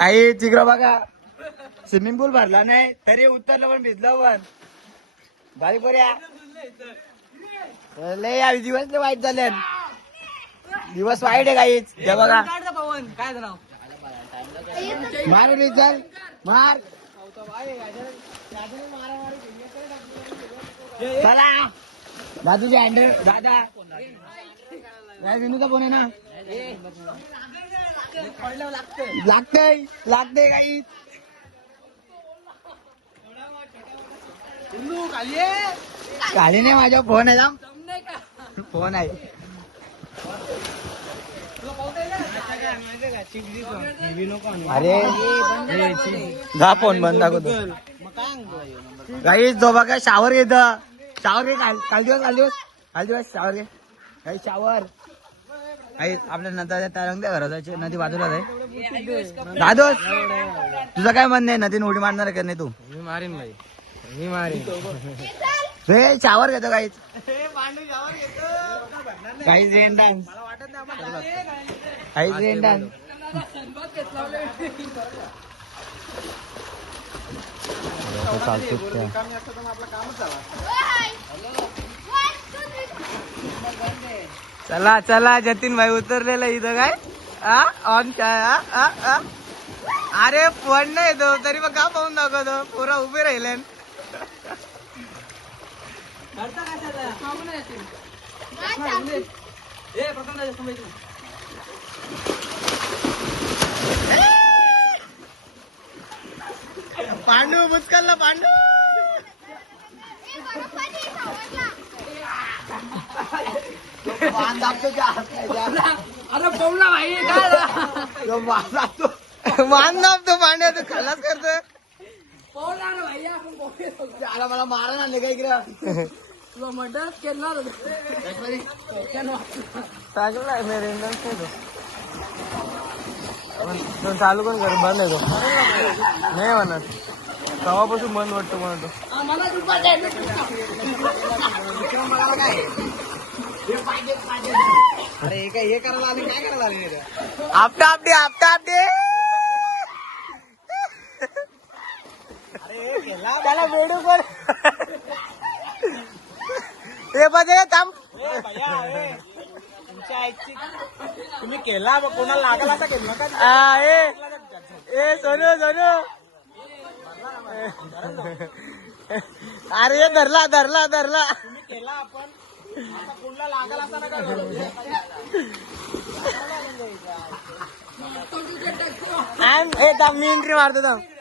आई तिकडं बघा स्विमिंग पूल भरला नाही तरी उतरलं पण भिजलं पण गाडी पर्या लय या दिवस लय वाईट झाले दिवस वाईट आहे काहीच हे बघा काय नाव मार चल मार चला दादूचे हँडल दादा विनूचा फोन आहे ना लागतंय लागतंय काही खाली नाही माझ्या फोन आहे जाम फोन आहे अरे जा फोन बंद दाखवतो काही जो बघा शावर घेत शावर घे काल दिवस शावर घे काही शावर काही आपल्या नदी तरंग द्या घराचे नदी बाजूला आहे दादोस तुझं काय म्हणणं आहे नदीने उडी मारणार का नाही तू मी मारीन भाई मी मारीन हे शावर घेतो काहीच काहीच रेन डान्स काहीच रेन डान्स चला चला जतीन भाई उतरलेला इथं काय ऑन काय अरे फोन नाही तो तरी मग का पाहून दाखवतो पुरा उभे राहिले पांडू मुस्कलला पांडू अरे पवला भाई मान दाबतो पांड्या तू खलास करतोय मला मारा आणले काय इकडे तुला मर्डर केला चांगला चालू पण कर बंद आहे तो नाही म्हणत तेव्हापासून बंद वाटतो म्हणतो अरे हे करायला आले काय करायला आले आपटा आपटे त्याला वेडू पण हे बघे थांब तुमच्या आईची तुम्ही केला कोणाला लागला तर केलं का ए सोनू अरे धरला तुम्ही केला आपण कोणाला लागला असता ना मी एंट्री मारतो थांब